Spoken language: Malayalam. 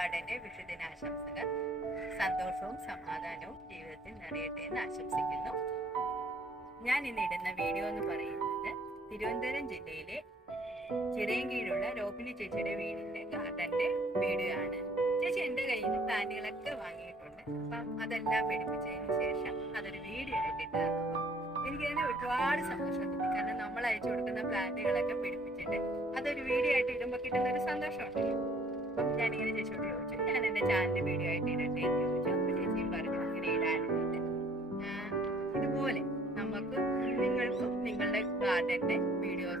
പാലക്കാടിന്റെ വിഷുദിനാശംസകൾ. സന്തോഷവും സമാധാനവും ജീവിതത്തിൽ നിറയട്ടെ എന്ന് ആശംസിക്കുന്നു. ഞാൻ ഇന്ന് ഇടുന്ന വീഡിയോ എന്ന് പറയുന്നത് തിരുവനന്തപുരം ജില്ലയിലെ ചിറയൻകീഴുള്ള രോഹിണി ചേച്ചിയുടെ വീടിന്റെ ഗാർഡന്റെ വീഡിയോ ആണ്. ചേച്ചി എൻ്റെ കയ്യിൽ നിന്ന് പ്ലാന്റുകളൊക്കെ വാങ്ങിയിട്ടുണ്ട്. അപ്പം അതെല്ലാം പഠിപ്പിച്ചതിന് ശേഷം അതൊരു വീഡിയോ ആയിട്ട് ഇട്ട് തന്നപ്പോൾ എനിക്ക് തന്നെ ഒരുപാട് സന്തോഷം കിട്ടി. കാരണം നമ്മൾ അയച്ചു കൊടുക്കുന്ന പ്ലാന്റുകളൊക്കെ പിടിപ്പിച്ചിട്ട് അതൊരു വീഡിയോ ആയിട്ട് ഇടുമ്പോൾ കിട്ടുന്ന ഒരു സന്തോഷമുണ്ടല്ലോ. അപ്പം ഞാനിങ്ങനെ ചേച്ചിയോട് ചോദിച്ചു, ഞാൻ എൻ്റെ ചാനലിൽ വീഡിയോ ആയിട്ട് ഇടട്ടെ എന്ന് ചോദിച്ചു. അപ്പോൾ ചേച്ചിയും പറഞ്ഞു അങ്ങനെ ഇടാനുണ്ട്. ഇതുപോലെ നമുക്ക് നിങ്ങൾക്കും നിങ്ങളുടെ ഗാർഡന്റെ വീഡിയോസ്